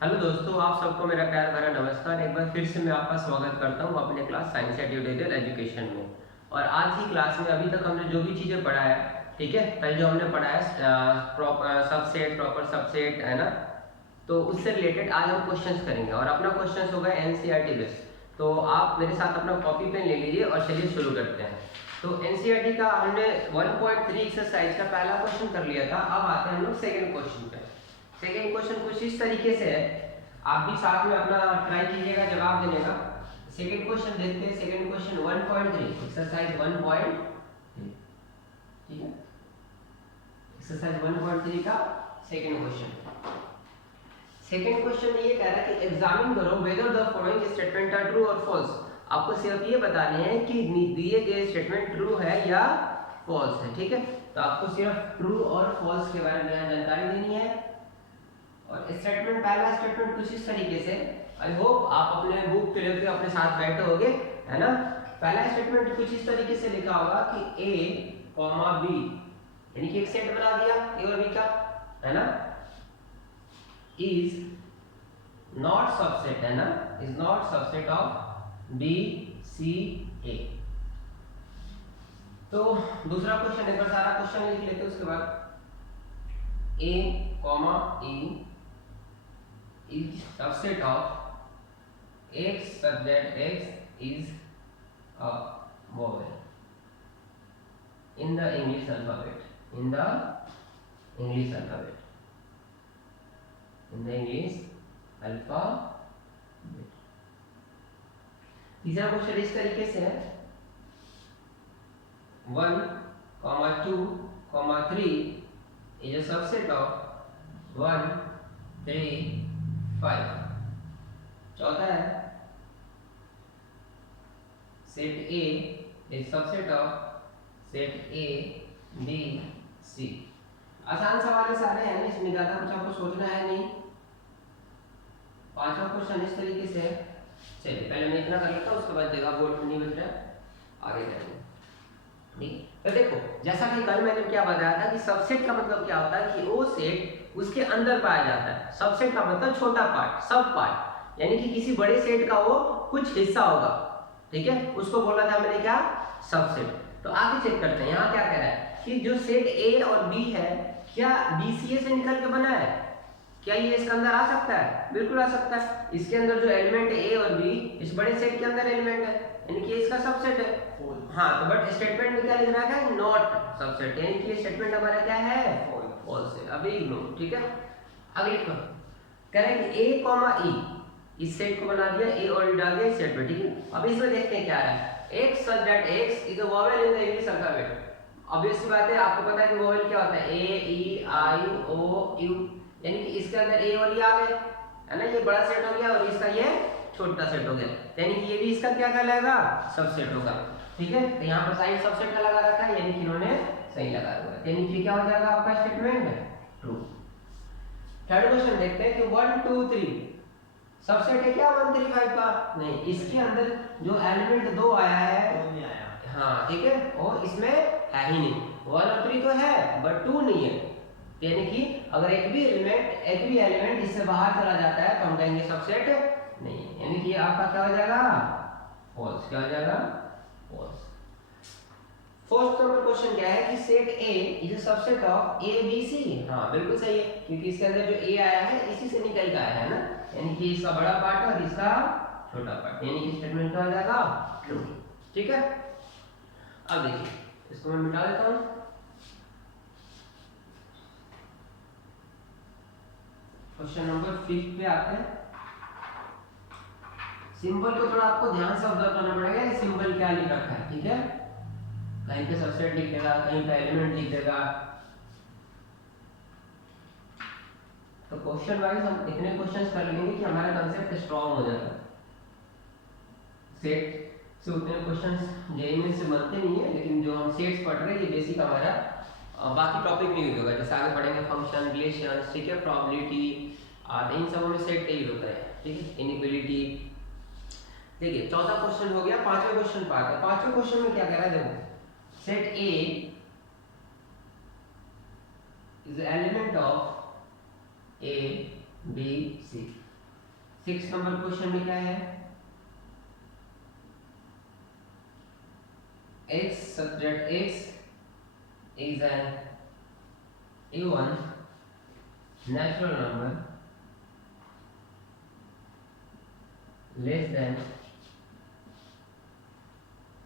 Hello दोस्तों, आप सबको मेरा प्यार भरा नमस्कार। एक बार फिर से मैं आपका स्वागत करता हूं अपने class science and tutorial education में। और आज की क्लास में अभी तक हमने जो भी चीज़ें पढ़ा है, ठीक है, पहले जो हमने पढ़ा है सबसेट, प्रॉपर सबसेट, है ना, तो उससे रिलेटेड आज हम क्वेश्चंस करेंगे और अपना क्वेश्चंस होगा एनसीईआरटी बेस्ड। तो आप मेरे साथ अपना कॉपी पेन ले लीजिए और चलिए शुरू करते हैं। तो एनसीईआरटी का हमने 1.3 एक्सरसाइज का पहला क्वेश्चन कर लिया था। अब आते हैं हम लोग सेकंड क्वेश्चन पे। सेकंड क्वेश्चन कुछ इस तरीके से है, आप भी साथ में अपना ट्राई कीजिएगा जवाब देने का। सेकंड क्वेश्चन देखते हैं। सेकंड क्वेश्चन 1.3 एक्सरसाइज 1.3, ठीक है, एक्सरसाइज 1.3 का सेकंड क्वेश्चन। सेकंड क्वेश्चन ये कह रहा है कि एग्जामिन करो whether the following statement are true और फॉल्स। आपको सिर्फ ये बताने हैं कि दिए गए स्टेटमेंट ट्रू है या फॉल्स है, ठीक है। तो आपको सिर्फ ट्रू और फॉल्स के बारे में जानकारी देनी है। और स्टेटमेंट, पहला स्टेटमेंट कुछ इस तरीके से, आई होप आप अपने बुक पे लेके अपने साथ बैठे होगे, है ना। पहला स्टेटमेंट कुछ इस तरीके से लिखा होगा कि ए कॉमा बी, यानी कि एक सेट बना दिया ए और बी का, है ना, इज नॉट सबसेट, है ना, is not subset of B C A. तो दूसरा क्वेश्चन, एक बार सारा क्वेश्चन लिख लेते हैं, उसके बाद A comma E is subset of x such that x is a vowel in the English alphabet, in the English alphabet, in the English alphabet। तीसरा क्वेश्चन इस तरीके से है 1, 2, 3 is a subset of 1, 3, 5। चौथा है set A is subset of set A B C. आसान सवाल है सारे, हैं, इसमें ज्यादा कुछ आपको सोचना है नहीं। पांचवा क्वेश्चन इस तरीके से है, चलिए पहले मैं इतना कर लेता हूँ, उसके बाद देखा बोर्ड में नहीं बच रहा, आगे जाएंगे। ठीक, तो देखो जैसा कि कल मैंने क्या बताया था कि सबसेट का मतलब क्या होता है कि वो सेट उसके अंदर पाया जाता है। सबसेट का मतलब छोटा पार्ट, सब पार्ट, यानी कि किसी बड़े सेट का वो कुछ हिस्सा होगा, ठीक है, उसको बोला था मैंने क्या, सबसेट। तो आगे चेक करते हैं, यहाँ क्या कह रहा है कि जो सेट ए और बी है क्या बीसीए से निकल के बना है, क्या ये इसके अंदर आ सकता है? बिल्कुल आ सकता है। इसके अंदर जो एलिमेंट है ए और बी इस बड़े सेट के अंदर एलिमेंट है, यानी कि इसका सबसेट है। हाँ, तो बट स्टेटमेंट में क्या लिख रहा है, नॉट सबसेट, यानी कि स्टेटमेंट हमारा क्या है, फॉल्स है। अभी इग्नोर, ठीक है। अगले को कह रहे हैं कि a कॉमा e, इस सेट को बना दिया, a और e डाल दिया इस सेट में, ठीक है। अब इसमें देखते हैं क्या है, x such that x is a vowel in the English alphabet। Obvious सी बात है, आपको पता है कि वोवेल क्या होता है, a e i o u, यानी कि इसके अंदर a और e आ गए, है ना, ये बड़ा सेट हो गया और इसका ये छोटा सेट हो गया, यानी कि ये भी इसका क्या कहलाएगा, सबसेट होगा, ठीक है। तो यहाँ पर साइन सबसेट का लगा रखा है, यानी कि इन्होंने सही लगा हुआ है, यानी कि क्या हो जाएगा आपका स्टेटमेंट ट्रू। थर्ड क्वेश्चन देखते हैं कि 1 2 3 सबसेट है क्या 1 3 5 का? नहीं, इसके अंदर जो एलिमेंट 2 आया है वो नहीं आया, हाँ ठीक है, और इसमें है ही नहीं। 1 और 3 तो है बट 2 नहीं है, यानी कि अगर एक भी एलिमेंट इससे बाहर चला जाता है तो हम कहेंगे सबसेट नहीं है, यानी कि आपका क्या हो जाएगा, फॉल्स। क्या हो जाएगा, फॉल्स। फोर्थ नंबर क्वेश्चन क्या है कि set A is a subset of A B C. हाँ बिल्कुल सही है, क्योंकि इसके अंदर जो ए आया है इसी से निकल के आया है ना, यानी कि इसका बड़ा पार्ट और इसका छोटा पार्ट, यानी कि स्टेटमेंट क्या हो जाएगा, ट्रू, ठीक है। अब देखिए इसको मैं मिटा देता हूं। क्वेश्चन नंबर 5 पे आते हैं। सिंबल को थोड़ा आपको ध्यान से ऑब्जर्व करना पड़ेगा, ये सिंबल क्या लिख रखा है, ठीक है। कहीं पे सबसेट लिख देगा, कहीं पे एलिमेंट लिख देगा। तो क्वेश्चन वाइज हम इतने क्वेश्चंस कर लेंगे कि हमारा कांसेप्ट स्ट्रांग हो जाएगा। सेट से उतने क्वेश्चंस जेईई में से बनते नहीं है, लेकिन जो हम सेट्स पढ़ रहे हैं ये बेसिक हमारा, बाकी टॉपिक में यूज होगा, जैसे आगे पढ़ेंगे फंक्शन, रिलेशंस, ठीक है, प्रोबेबिलिटी, इन सब में सेट का यूज होता है, ठीक है, इनइक्वालिटी। देखिए चौथा क्वेश्चन हो गया, पांचवें क्वेश्चन पर आते हैं। पांचवें क्वेश्चन में क्या कह रहा है, देखो set A is element of A B C. 6 number question में क्या है, x subject x is an even natural number less than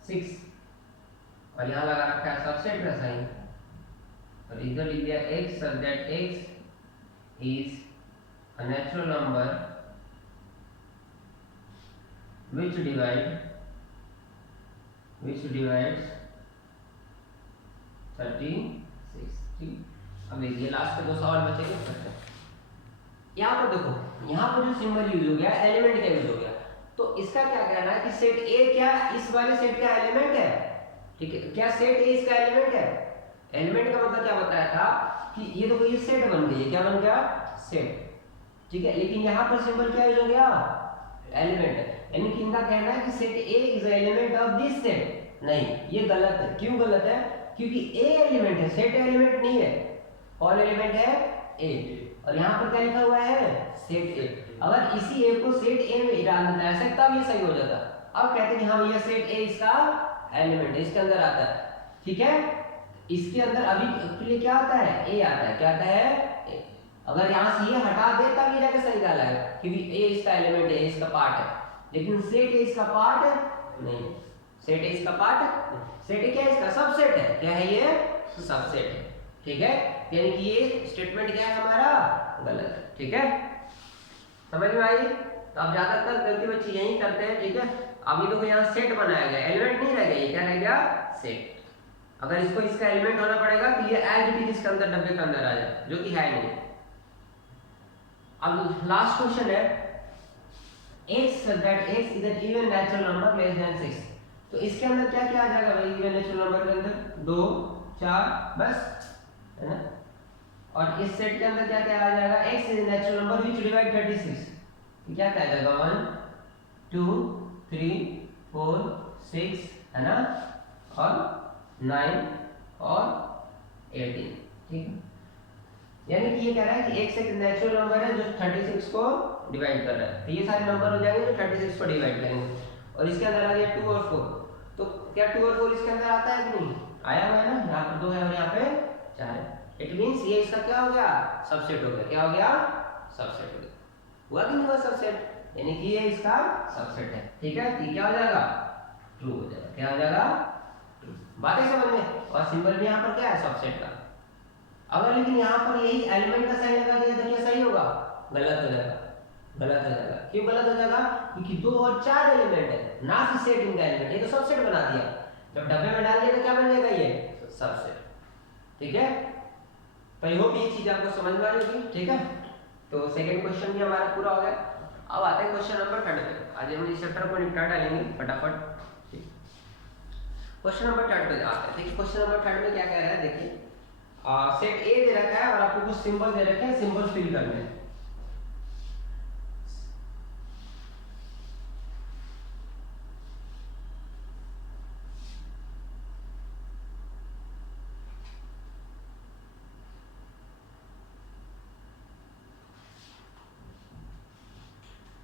6, और यहाँ लगा रखा है सबसेट का साइन, और इधर लिख दिया x subject x is a natural number which divides 36, ठीक। अब देखिए लास्ट के दो सवाल बचे क्या करते हैं। यहाँ पर देखो, यहाँ पर जो सिंबल यूज हो गया एलिमेंट का यूज हो गया, तो इसका क्या कहना है कि सेट ए क्या इस वाले सेट का एलिमेंट है, ठीक है। क्या सेट ए इसका एलिमेंट है? एलिमेंट का मतलब क्या बताया था कि ये देखो ये सेट बन गई है, क्या बन गया, सेट, ठीक है। लेकिन यहाँ पर सिंबल क्या यूज हो गया, एलिमेंट है, यानी कि इनका कहना है कि set A is element of this set. नहीं, ये गलत है। क्यों गलत है? क्योंकि ए एलिमेंट है, सेट एलिमेंट नहीं है। कौन एलिमेंट है? ए। और यहाँ पर क्या लिखा हुआ है, सेट ए। अगर इसी ए को सेट ए में डाल देता है तब ये सही हो जाता। अब कहते हैं कि हाँ ये सेट ए इसका एलिमेंट है, इसके अंदर आता है, ठीक है। इसके अंदर अभी के लिए क्या आता है, ए आता है, क्या आता है, ए। अगर यहाँ से ये हटा दे तब ये जाके सही डाला है, क्योंकि ए इसका एलिमेंट है, इसका पार्ट है। लेकिन सेट ए इसका पार्ट नहीं, सेट ए इसका पार्ट, सेट ए क्या है, इसका सबसेट है। क्या है ये, सबसेट है, ठीक है। यानी कि ये स्टेटमेंट क्या है हमारा, गलत है, ठीक है। समझ में आई? तो अब ज्यादातर गलती बच्चे यही करते हैं, ठीक है। अब ये देखो यहाँ सेट बनाया गया, एलिमेंट नहीं रह गया, ये क्या रह गया, सेट। अगर इसको इसका एलिमेंट होना पड़ेगा तो ये एज इट इज इसके अंदर डब्बे के अंदर आ जाए, जो कि है नहीं। अब लास्ट क्वेश्चन है, x that x is an even natural number less than 6। तो इसके अंदर क्या क्या आ जाएगा भाई, इवन नेचुरल नंबर के अंदर 2 4 बस, है ना। और इस सेट के अंदर क्या क्या आ जाएगा, x is a natural number which divide 36। क्या क्या आ जाएगा, 1 2 3 4 6, है ना, और 9 और 18, ठीक है। यानी कि ये कह रहा है कि x एक नेचुरल नंबर है जो 36 को डिवाइड कर रहा है। तो ये सारे नंबर हो जाएंगे जो 36 को डिवाइड करेंगे। और इसके अंदर आ गया 2 और 4, तो क्या 2 और 4 इसके अंदर आता है कि नहीं, आया हुआ है ना। यहाँ पर 2 है और यहाँ पे 4 है। इट मींस ये इसका क्या हो गया, सबसेट हो गया। क्या हो गया, सबसेट हो गया। हुआ कि नहीं हुआ सबसेट, यानी कि ये इसका सबसेट है, ठीक है। तो क्या हो जाएगा, ट्रू हो जाएगा। क्या हो जाएगा, ट्रू। बातें समझ में। और सिंबल भी यहाँ पर क्या है, सबसेट का। अगर लेकिन यहाँ पर यही एलिमेंट का साइन लगा दिया तो क्या सही होगा, गलत हो जाएगा, गलत हो जाएगा। क्यों गलत हो जाएगा, क्योंकि 2 और 4 एलिमेंट है ना, कि सेट इनका एलिमेंट, ये तो सबसेट बना दिया। जब डब्बे में डाल दिया तो क्या बन जाएगा, ये सबसेट, ठीक है। तो आई होप ये चीज आपको समझ में आ रही होगी, ठीक है। तो सेकंड क्वेश्चन भी हमारा पूरा हो गया। अब आते हैं क्वेश्चन नंबर 3 पे। आज हम इस चैप्टर को निपटा डालेंगे फटाफट। क्वेश्चन नंबर 3 पे आते हैं। देखिए क्वेश्चन नंबर 3 में क्या कह रहा है, देखिए सेट ए दे रखा है और आपको कुछ सिंबल दे रखे हैं, सिंबल फिल करने हैं।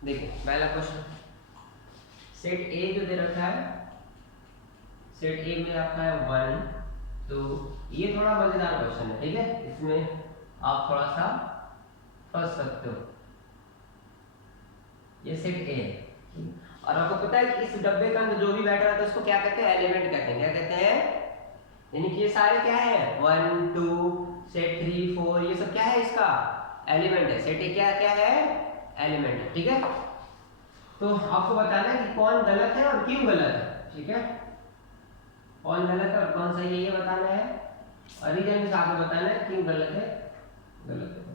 देखिए पहला क्वेश्चन, सेट ए जो दे रखा है, सेट ए में आपका है 1 2। ये थोड़ा मजेदार क्वेश्चन है, ठीक है। इसमें आप थोड़ा सा फंस सकते हो। ये सेट ए है और आपको पता है कि इस डब्बे के अंदर जो भी बैठ रहा था उसको क्या कहते हैं, एलिमेंट कहते हैं। क्या कहते हैं, यानी कि ये सारे क्या है, 1 2 सेट 3 4, ये सब क्या है, इसका एलिमेंट है। सेट ए क्या क्या है, एलिमेंट है, ठीक है। तो आपको बताना है कि कौन गलत है और क्यों गलत है, ठीक है। कौन गलत है और कौन सही है ये बताना है, और रीजन भी साथ में बताना है क्यों गलत है, गलत है।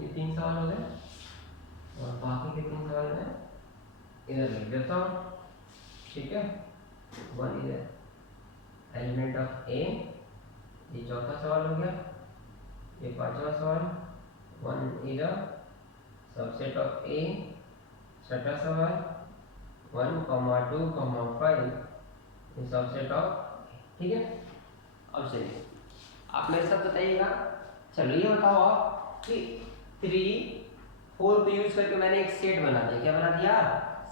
ये 3 सवाल हो गए और बाकी के 3 सवाल में इधर लिख देता हूँ, ठीक है। 1 इधर एलिमेंट ऑफ ए, ये चौथा सवाल हो गया। ये 5वां सवाल, 1 इधर सबसेट ऑफ ए छठा सवाल 1,2,5 इज सबसेट ऑफ, ठीक है। अब चलिए आप मेरे साथ बताइएगा, चलो ये बताओ आप कि 3, 4 को यूज करके मैंने एक सेट बना दिया, क्या बना दिया,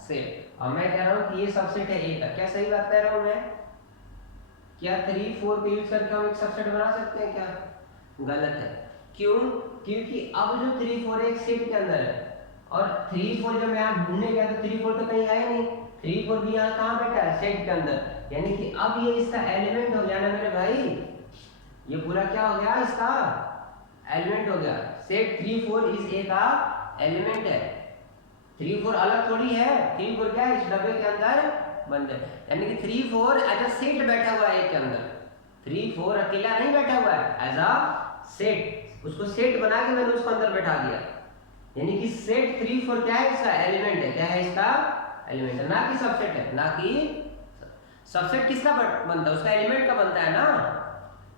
सेट। अब मैं कह रहा हूँ कि ये सबसेट है ए का, क्या सही बात कह रहा हूँ मैं, क्या 3, 4 को यूज करके हम एक सबसेट बना सकते हैं क्या, गलत है। क्यों, क्योंकि अब जो 3, 4 एक सेट के अंदर है और 3, 4 जब मैं यहाँ ढूंढने गया तो 3, 4 तो कहीं आया नहीं, 3, 4 भी यहाँ कहाँ बैठा है, सेट के अंदर, यानी कि अब ये इसका एलिमेंट हो गया ना मेरे भाई, ये पूरा क्या हो गया, इसका एलिमेंट हो गया। सेट 3, 4 इस ए का एलिमेंट है। 3, 4 अलग थोड़ी है, 3, 4 क्या है, इस डब्बे के अंदर बंद है, यानी कि 3, 4 एज अ सेट बैठा हुआ है ए के अंदर। 3, 4 अकेला नहीं बैठा हुआ है, एज अ सेट, उसको सेट बना के मैंने उसको अंदर बैठा दिया, यानी कि सेट 3, 4 क्या है, इसका एलिमेंट है, क्या है, इसका एलिमेंट है, ना कि सबसेट है, ना कि सबसेट किसका बनता है, उसका एलिमेंट का बनता है ना।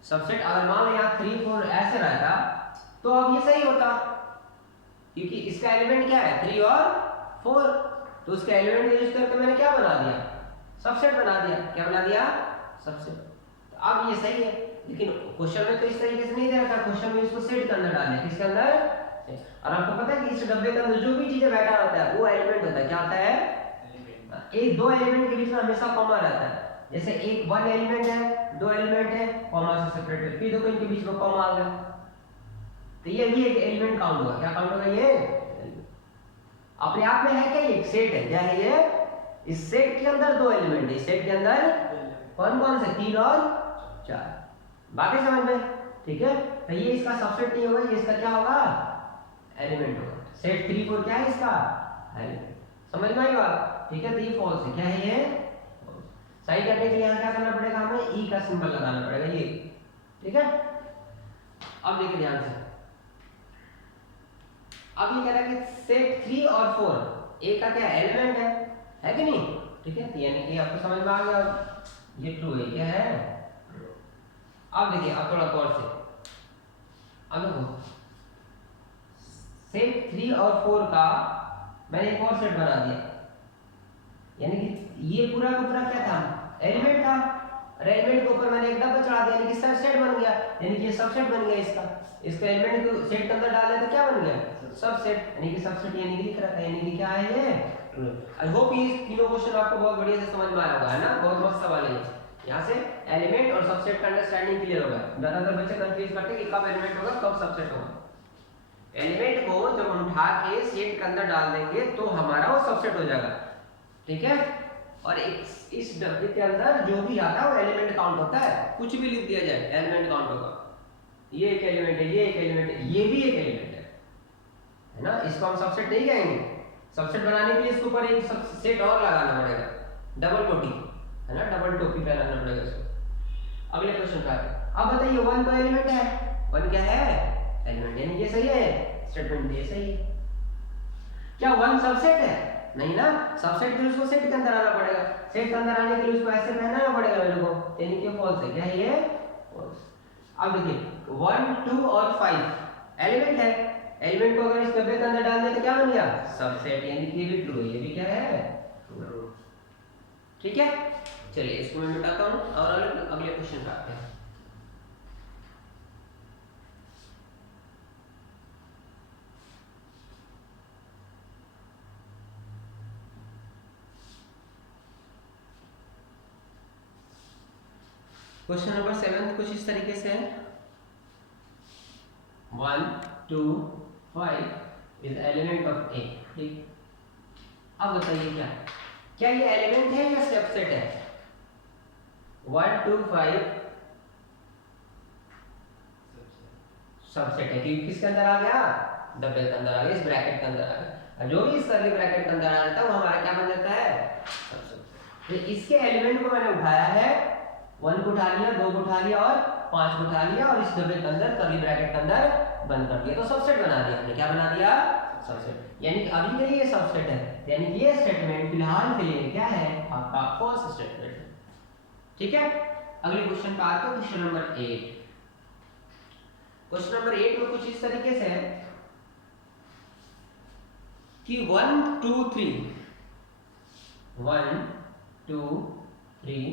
सबसेट अगर मान लो यहाँ 3, 4 ऐसे रहता तो अब ये सही होता, क्योंकि इसका एलिमेंट क्या है, 3 और 4, तो उसका एलिमेंट यूज करके मैंने क्या बना दिया, सबसेट बना दिया, क्या बना दिया, सबसेट। तो अब ये सही है, लेकिन क्वेश्चन में तो इस तरीके से नहीं दे रखा, क्वेश्चन में इसको सेट के अंदर डालना है, किसके अंदर, और आपको पता है कि इस डब्बे के अंदर जो भी चीजें बैठा होता है वो एलिमेंट होता है, क्या होता है, एक दो एलिमेंट के बीच में हमेशा कॉमा रहता है, जैसे एक 1 एलिमेंट है, 2 एलिमेंट है, कॉमा से सेपरेटेड, फिर दो इनके बीच में कॉमा आ गया, तो ये भी एक एलिमेंट काउंट होगा, क्या काउंट होगा, ये अपने आप में है क्या, ये एक सेट है, क्या है ये, इस सेट के अंदर 2 एलिमेंट है, इस सेट के अंदर कौन कौन से, 3 और 4, बाकी समझ में, ठीक है। तो ये इसका सबसेट नहीं होगा, ये इसका क्या होगा, एलिमेंट होगा। सेट 3, 4 क्या है, इसका एलिमेंट, समझ में आई बात, ठीक है। तो ये फॉल्स है, क्या है ये, सही करने के लिए यहाँ क्या करना पड़ेगा, हमें ई का सिंबल लगाना पड़ेगा, ये, ठीक है। अब देखिए ध्यान से, अब ये कह रहा है कि सेट 3 और 4 ए का क्या एलिमेंट है कि नहीं, ठीक है, यानी कि आपको समझ में आ गया, ये ट्रू है, क्या है। अब देखिए, अब थोड़ा गौर से, अब देखो सेट 3 और 4 का मैंने एक और सेट बना दिया, यानी कि ये पूरा का पूरा क्या था, एलिमेंट था, और एलिमेंट के ऊपर मैंने एक डब्बा चढ़ा दिया, यानी कि सबसेट बन गया, यानी कि ये सबसेट बन गया, इसका एलिमेंट को सेट के अंदर डाल दिया तो क्या बन गया, सबसेट, यानी कि सबसेट, यानी कि लिख रखा है, यानी कि क्या है ये, आई होप ये तीनों क्वेश्चन आपको बहुत बढ़िया से समझ में आया होगा, है ना, बहुत मस्त सवाल है। यहाँ से एलिमेंट और सबसेट का अंडरस्टैंडिंग क्लियर होगा, ज्यादातर बच्चे कंफ्यूज करते हैं कि कब एलिमेंट होगा कब सबसेट होगा। एलिमेंट को जब हम उठा के सेट के अंदर डाल देंगे तो हमारा वो सबसेट हो जाएगा, ठीक है। और इस डब्बे के अंदर जो भी आता है वो एलिमेंट काउंट होता है, कुछ भी लिख दिया जाए एलिमेंट काउंट होगा, ये एक एलिमेंट है, ये एक एलिमेंट है, ये भी एक एलिमेंट है ना, इसको हम सबसेट नहीं कहेंगे। सबसेट बनाने के लिए इसके ऊपर एक सेट और लगाना पड़ेगा, डबल टोपी, है ना, डबल टोपी पहनाना पड़ेगा इसको। अगले क्वेश्चन का, अब बताइए 1 तो एलिमेंट है, 1 क्या है, एलिमेंट, यानी ये सही है, स्टेटमेंट ये सही है। क्या 1 सबसेट है, नहीं ना, सबसेट के लिए उसको सेट के अंदर आना पड़ेगा, सेट के अंदर आने के लिए उसको ऐसे पहनाना पड़ेगा मेरे को, यानी कि फॉल्स है, क्या है ये, फॉल्स। अब देखिए 1, 2 और 5 एलिमेंट है, एलिमेंट को अगर इस डब्बे के अंदर डाल दिया तो क्या बन गया, सबसेट, यानी कि ये भी ट्रू है, ये भी क्या है, ट्रू, ठीक है। चलिए इसको मैं मिटाता हूँ और अगले क्वेश्चन पे आते हैं। क्वेश्चन नंबर 7 कुछ इस तरीके से है, 1, 2, 5 इज एलिमेंट ऑफ ए, ठीक। अब बताइए क्या क्या ये एलिमेंट है या सबसेट है, 1, 2, 5 सबसेट है, क्योंकि किसके अंदर आ गया, डब्बे के अंदर आ गया, इस ब्रैकेट के अंदर आ गया, जो भी इस कर्ली ब्रैकेट के अंदर आ जाता है वो हमारा क्या बन जाता है, सबसेट। तो इसके एलिमेंट को मैंने उठाया है, 1 को उठा लिया, 2 को उठा लिया और 5 को उठा लिया और इस डब्बे के अंदर कर्ली ब्रैकेट के अंदर बंद कर दिया, तो सबसेट बना दिया हमने, क्या बना दिया, सबसेट, यानी कि अभी के लिए सबसेट है, यानी कि ये स्टेटमेंट फिलहाल के लिए क्या है, आपका फॉल्स स्टेटमेंट है, ठीक है। अगले क्वेश्चन पे आते हैं, क्वेश्चन नंबर 8। क्वेश्चन नंबर 8 में कुछ इस तरीके से है, कि 1 2 3 1 2 3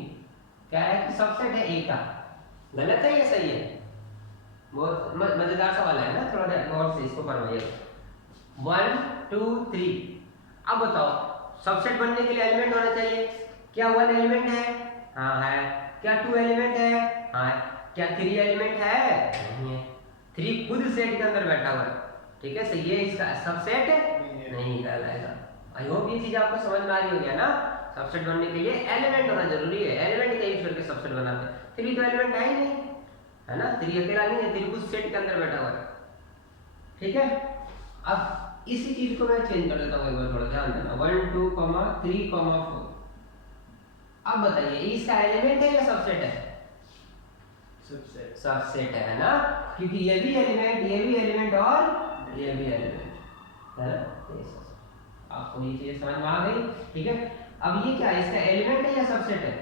क्या है कि सबसेट है ए का। गलत है या सही है? बहुत मजेदार सवाल है ना, थोड़ा गौर से इसको पढ़वाइए। 1 2 3 अब बताओ सबसेट बनने के लिए एलिमेंट होना चाहिए। क्या 1 एलिमेंट है? हाँ है। क्या 2 एलिमेंट है? हाँ है। क्या 3 एलिमेंट है? नहीं है। 3 खुद सेट के अंदर बैठा हुआ है, ठीक है, सही है, इसका सबसेट नहीं कहलाएगा। आई होप ये चीज आपको समझ में आ रही होगी ना। सबसेट बनने के लिए एलिमेंट होना जरूरी है, एलिमेंट का यूज करके सबसेट बनाते हैं। 3 तो एलिमेंट है ही नहीं, है ना, 3 अकेला नहीं है, 3 खुद सेट के अंदर बैठा हुआ है, ठीक है। अब इसी चीज को मैं चेंज कर देता हूँ, एक बार थोड़ा ध्यान देना। 1 2 3 4 अब बताइए इसका एलिमेंट है या सबसेट है? सबसेट। सबसेट है ना, क्योंकि ये भी एलिमेंट, ये भी एलिमेंट और ये भी एलिमेंट है ना। आपको ये चीज समझ में आ गई, ठीक है। अब ये क्या है, इसका एलिमेंट है या सबसेट है?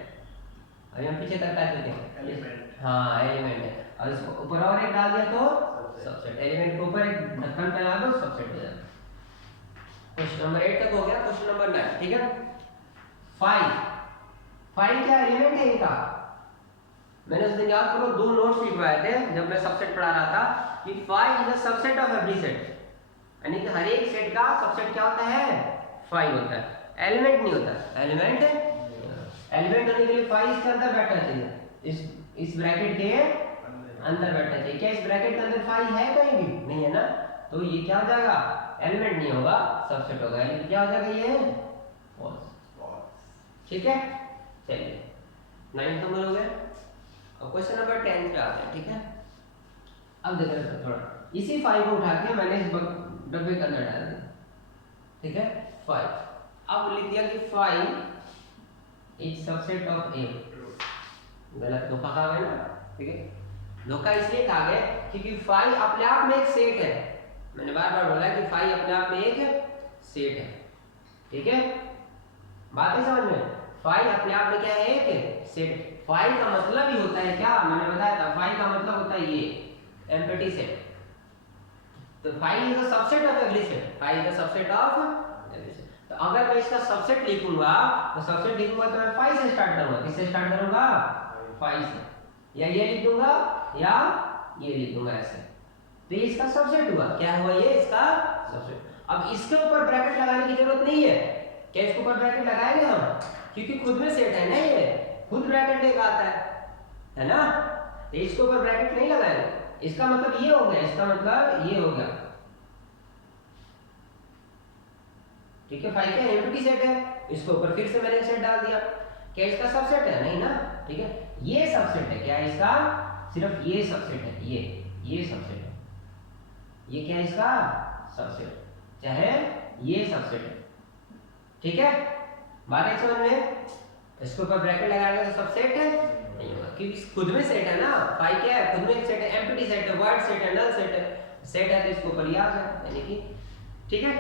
अभी हम पीछे तक कर देते हैं, एलिमेंट। हाँ एलिमेंट है, और इसको ऊपर और एक डाल दिया तो सबसेट। एलिमेंट के ऊपर एक ढक्कन पहना दो, सबसेट हो जाएगा। क्वेश्चन नंबर 8 तक हो गया। क्वेश्चन नंबर 9, ठीक है। 5 क्या एलिमेंट है इनका? मैंने उस दिन याद करो 2 नोट्स लिखवाए थे जब मैं सबसेट पढ़ा रहा था कि 5 is the subset of every set, यानी कि हर एक सेट का सबसेट क्या होता है? 5 होता है, एलिमेंट नहीं होता। एलिमेंट होने के लिए 5 इसके अंदर बैठना चाहिए, इस ब्रैकेट के अंदर बैठना चाहिए। क्या इस ब्रैकेट के अंदर 5 है कहीं भी? नहीं है ना, तो ये क्या हो जाएगा? एलिमेंट नहीं होगा, सबसेट होगा। यानी क्या हो जाएगा ये? फॉल्स। ठीक है, चलिए 9 नंबर हो गया। अब क्वेश्चन नंबर 10 पे आते हैं, ठीक है। अब देखो थोड़ा, इसी 5 को उठा के मैंने इस डब्बे के अंदर डाल दिया, ठीक है। 5 अब लिख दिया कि 5 इज सबसेट ऑफ ए। गलत, धोखा खा गए ना, ठीक है। धोखा इसलिए खा गए क्योंकि 5 अपने आप में एक सेट है। मैंने बार बार बोला कि 5 अपने आप में एक सेट है, ठीक है। बात है समझ में? 5 अपने आप में क्या है? एक सेट। 5 का मतलब ही होता है क्या? मैंने बताया था 5 का मतलब होता है ये एम्प्टी सेट। तो 5 is the subset of every set. 5 is the subset of every set. तो अगर मैं इसका सबसेट लिखूंगा तो सबसेट लिखूंगा तो मैं 5 से स्टार्ट करूंगा। किससे स्टार्ट करूंगा? 5 से। या ये लिख दूंगा या ये लिख दूंगा ऐसे, तो ये इसका सबसेट हुआ। क्या हुआ? ये इसका सबसेट। अब इसके ऊपर ब्रैकेट लगाने की जरूरत नहीं है। क्या इसके ऊपर ब्रैकेट लगाएंगे हम? क्योंकि खुद में सेट है ना, ये खुद ब्रैकेट लेकर आता है ना, तो इसके ऊपर ब्रैकेट नहीं लगाएंगे। इसका मतलब ये हो गया, इसका मतलब ये हो गया, ठीक है। 5 क्या एम्प्टी सेट है, इसके ऊपर फिर से मैंने सेट डाल दिया। क्या इसका सबसेट है? नहीं ना, ठीक है। ये सबसेट है, क्या है इसका? सिर्फ ये सबसेट है, ये सबसेट है। ये क्या है इसका? सबसेट, चाहे ये सबसेट है, ठीक है। बात है समझ में? इसके ऊपर ब्रैकेट लगाएंगे तो सबसेट है नहीं होगा, क्योंकि खुद में सेट है ना। 5 क्या है? खुद में एक सेट है, एम्प्टी सेट है, वर्ड सेट है, नल सेट है। सेट है तो इसके ऊपर ये आ गया, यानी कि ठीक है।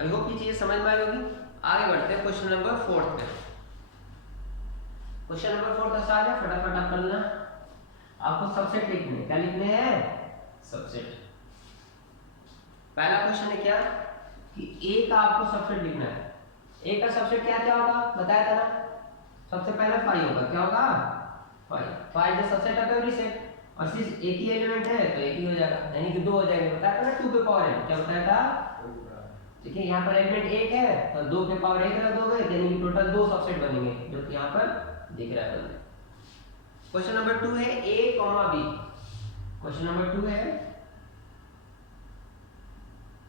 आई होप ये चीजें समझ में आई होगी। आगे बढ़ते हैं क्वेश्चन नंबर 4 पे। क्वेश्चन नंबर 4 का सवाल है, फटाफट आप कर लेना। आपको सबसेट लिखने हैं। क्या लिखने हैं? सबसेट। पहला क्वेश्चन है क्या कि ए का आपको सबसेट लिखना है। ए का सबसेट क्या क्या होगा बताया था ना। सबसे पहले 5 होगा। क्या होगा? 5 is the subset of every set, और सिर्फ एक ही एलिमेंट है तो एक ही हो जाएगा, यानी कि 2 हो जाएंगे। बताया था ना 2 के पावर n। क्या बताया था? ठीक है, यहाँ पर एलिमेंट 1 है तो 2 के पावर 1 रख दोगे, यानी कि टोटल 2 सबसेट बनेंगे, जो कि यहाँ पर दिख रहा है। क्वेश्चन नंबर 2 है a, b। क्वेश्चन नंबर 2 है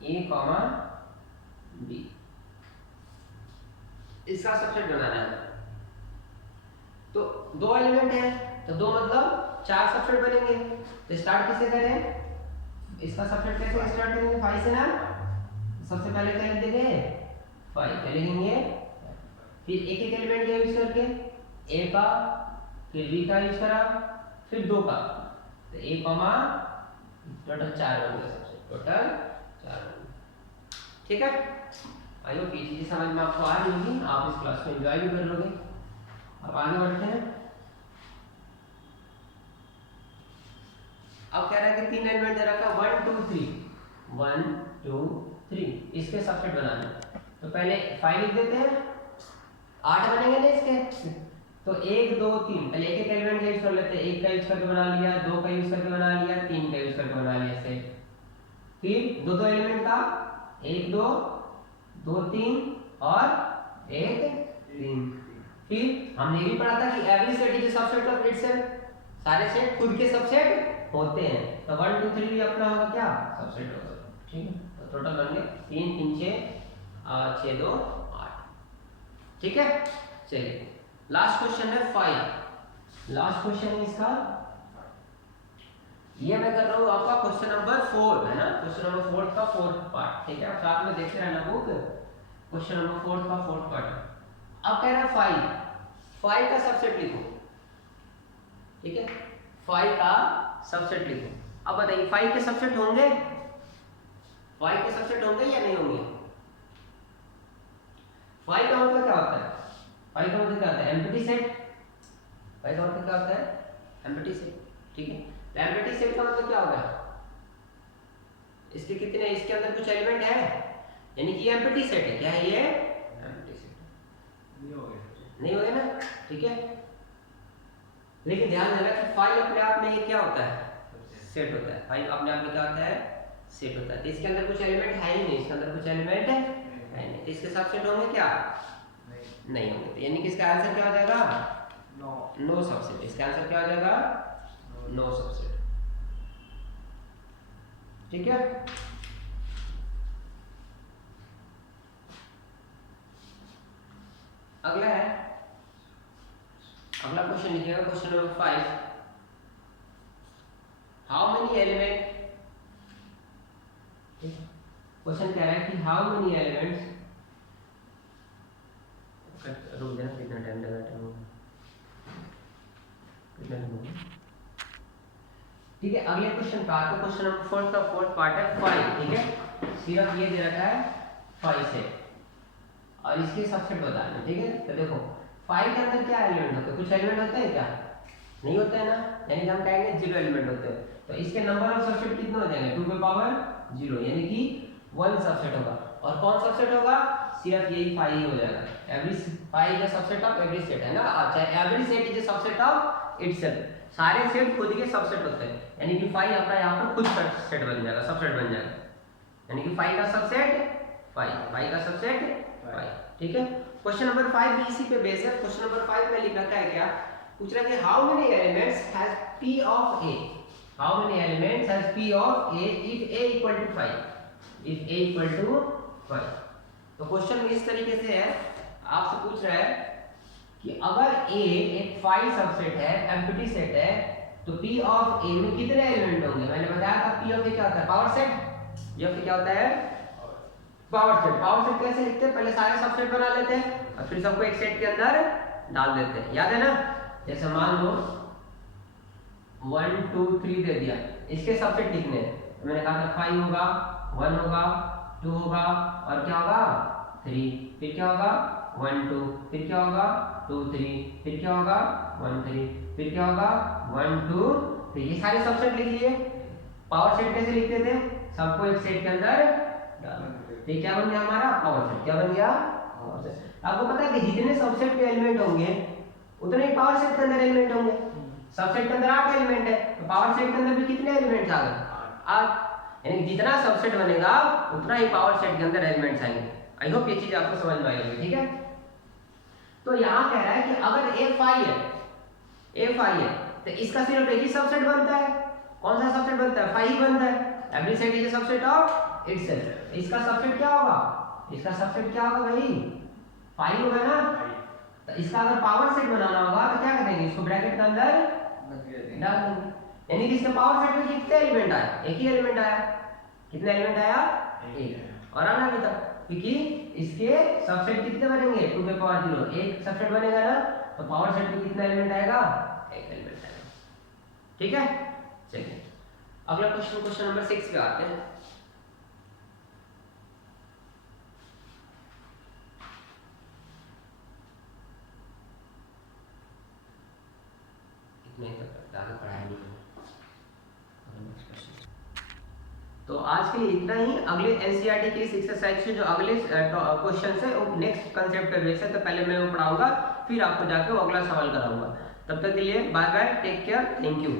a, b। इसका सबसेट बनाना है। तो 2 एलिमेंट है तो 2 मतलब 4 सबसेट बनेंगे। तो स्टार्ट किससे करें? इसका सबसेट कैसे स्टार्ट करेंगे? 5 से ना। सबसे पहले क्या लिख देंगे? 5। क्या लिखेंगे? फिर एक एक एलिमेंट का यूज करके a का, फिर b का यूज करा, फिर 2 का, तो a, टोटल 4 बन गए सबसेट, टोटल 4 बन गए, ठीक है। आई होप ये चीजें समझ में आपको आ रही होगी, आप इस क्लास को एंजॉय भी कर लोगे। अब आगे बढ़ते हैं। अब कह रहा है कि 3 एलिमेंट दे रखा है 1 2 3, 1 2 3, इसके सबसेट बनाने। तो पहले 5 लिख देते हैं, 8 बनेंगे ना इसके। तो 1 2 3, पहले एक एक एलिमेंट का यूज कर लेते हैं। 1 का यूज करके बना लिया, 2 का यूज करके बना लिया, 3 का यूज करके बना लिया से। फिर दो एलिमेंट का 1 2 2 3 और 1 3। फिर हमने भी पढ़ा था कि every set is subset of itself, सारे सेट खुद के सबसेट होते हैं। तो 1 2 3 भी अपना होगा क्या, सबसेट होगा। ठीक है, तो टोटल बन गए 3 3 6 6 2 8। ठीक है, चलिए लास्ट क्वेश्चन है 5। लास्ट क्वेश्चन है इसका, ये मैं कर रहा हूँ आपका क्वेश्चन नंबर 4 है ना, क्वेश्चन नंबर 4 का 4th पार्ट। ठीक है, आप साथ में देखते रहना बुक। क्वेश्चन नंबर 4 का 4th पार्ट। अब कह रहा है 5 का सबसेट लिखो। ठीक है, 5 का सबसेट लिखो। अब बताइए 5 के सबसेट होंगे, 5 के सबसेट होंगे या नहीं होंगे? 5 का मतलब क्या होता है? 5 का मतलब क्या होता है? Empty set. 5 का मतलब क्या होता है? Empty set. ठीक है, तो एम्प्टी सेट का मतलब क्या होगा? इसके कितने, इसके अंदर कुछ एलिमेंट है, यानी कि एम्प्टी सेट है। क्या है ये? Empty set. नहीं हो गया ना? ठीक है, लेकिन ध्यान देना कि 5 अपने आप में ये क्या होता है? सेट होता है। 5 अपने आप में क्या होता है? सेट होता है। तो इसके अंदर कुछ एलिमेंट है ही नहीं, इसके अंदर कुछ एलिमेंट है नहीं, तो इसके सबसेट होंगे क्या? नहीं होंगे। तो यानी कि इसका आंसर क्या हो जाएगा? No subset. इसका आंसर क्या हो जाएगा? No subset. ठीक है, अगला है, अगला क्वेश्चन लिखिएगा, question number 5। How many element, question कह रहा है कि हाउ मेनी एलिमेंट्स, रुक जाना, कितना टाइम लगा, कितना टाइम। ठीक है, अगले क्वेश्चन का, तो क्वेश्चन नंबर 4 का 4th पार्ट है 5। ठीक है, सिर्फ ये दे रखा है 5 से, और इसके सबसेट बताना। ठीक है, तो देखो 5 के अंदर क्या एलिमेंट होते हैं? कुछ एलिमेंट होते हैं क्या? नहीं होते हैं ना, यानी कि हम कहेंगे 0 एलिमेंट होते हैं। तो इसके नंबर ऑफ सबसेट कितने हो जाएंगे? 2 की पावर 0, यानी कि 1 सबसेट होगा। और कौन सबसेट होगा? सिर्फ यही 5 ही हो जाएगा। Every 5 is a subset of every set, है ना। अच्छा, every set is a subset of itself, सारे सेट खुद के सबसेट होते हैं, यानी कि 5 अपना यहाँ पर खुद सेट बन जाएगा, सबसेट बन जाएगा। यानी कि 5 का सबसेट 5 का सबसेट 5। ठीक है, क्वेश्चन नंबर 5 भी इसी पे बेस है। क्वेश्चन नंबर 5 में लिख रखा है क्या, पूछ रहा है कि how many elements has p of a, how many elements has p of a if a equal to 5, if a equal to 5। तो क्वेश्चन इस तरीके से है, आपसे पूछ रहा है कि अगर a एक 5 सबसेट है, एम्प्टी सेट है, तो p ऑफ a में कितने एलिमेंट होंगे? मैंने बताया था p ऑफ a क्या होता है? Power set. ये क्या होता है? Power set. पावर सेट कैसे लिखते हैं? पहले सारे सबसेट बना लेते हैं और फिर सबको एक सेट के अंदर डाल देते हैं, याद है ना। जैसे मान लो 1 2 3 दे दिया, इसके सबसेट कितने हैं? तो मैंने कहा था 5 होगा, 1 होगा, 2 होगा, और क्या होगा? 3। फिर क्या होगा? 1 2, फिर क्या होगा? 2 3, फिर क्या होगा? 1 3, फिर क्या होगा? 1 2 3। ये सारे सबसेट लिख लिए। पावर सेट कैसे लिखते थे? सबको एक सेट के अंदर डाल। ये क्या बन गया हमारा? Power set. क्या बन गया? Power set. आपको पता है कि जितने सबसेट के एलिमेंट होंगे उतने ही पावर सेट के अंदर एलिमेंट होंगे। सबसेट के अंदर 8 एलिमेंट है, तो पावर सेट के अंदर भी कितने एलिमेंट्स आ गए? 8। यानी कि जितना सबसेट बनेगा उतना ही पावर सेट के अंदर एलिमेंट्स आएंगे। आई होप ये चीज आपको समझ में आई होगी। ठीक है, तो यहाँ कह रहा है कि अगर a 5 है, a 5 है, तो इसका सिर्फ एक ही सबसेट बनता है। कौन सा सबसेट बनता है? 5 ही बनता है। Every set is a subset of itself. इसका सबसेट क्या होगा? इसका सबसेट क्या होगा भाई? 5 होगा ना। तो इसका अगर पावर सेट बनाना होगा तो क्या करेंगे? इसको ब्रैकेट के अंदर डाल देंगे। यानी कि इसके पावर सेट में कितने एलिमेंट आए? एक ही एलिमेंट आया। कितने एलिमेंट आया? एक। और आना भी था, क्योंकि इसके सबसेट कितने बनेंगे? 2 की पावर 0, एक सबसेट बनेगा ना, तो पावर सेट में कितना एलिमेंट आएगा? एक एलिमेंट आएगा। ठीक है, चलिए अगला क्वेश्चन, क्वेश्चन नंबर 6 पे आते हैं। इतना ही तक ज़्यादा पढ़ाया नहीं है। तो तो आज के लिए इतना ही। अगले एनसीईआरटी की इस एक्सरसाइज के जो अगले क्वेश्चन है वो नेक्स्ट कंसेप्ट पे बेस्ड है, तो पहले मैं वो पढ़ाऊंगा, फिर आपको जाके वो अगला सवाल कराऊंगा। तब तक के लिए bye bye, take care, thank you.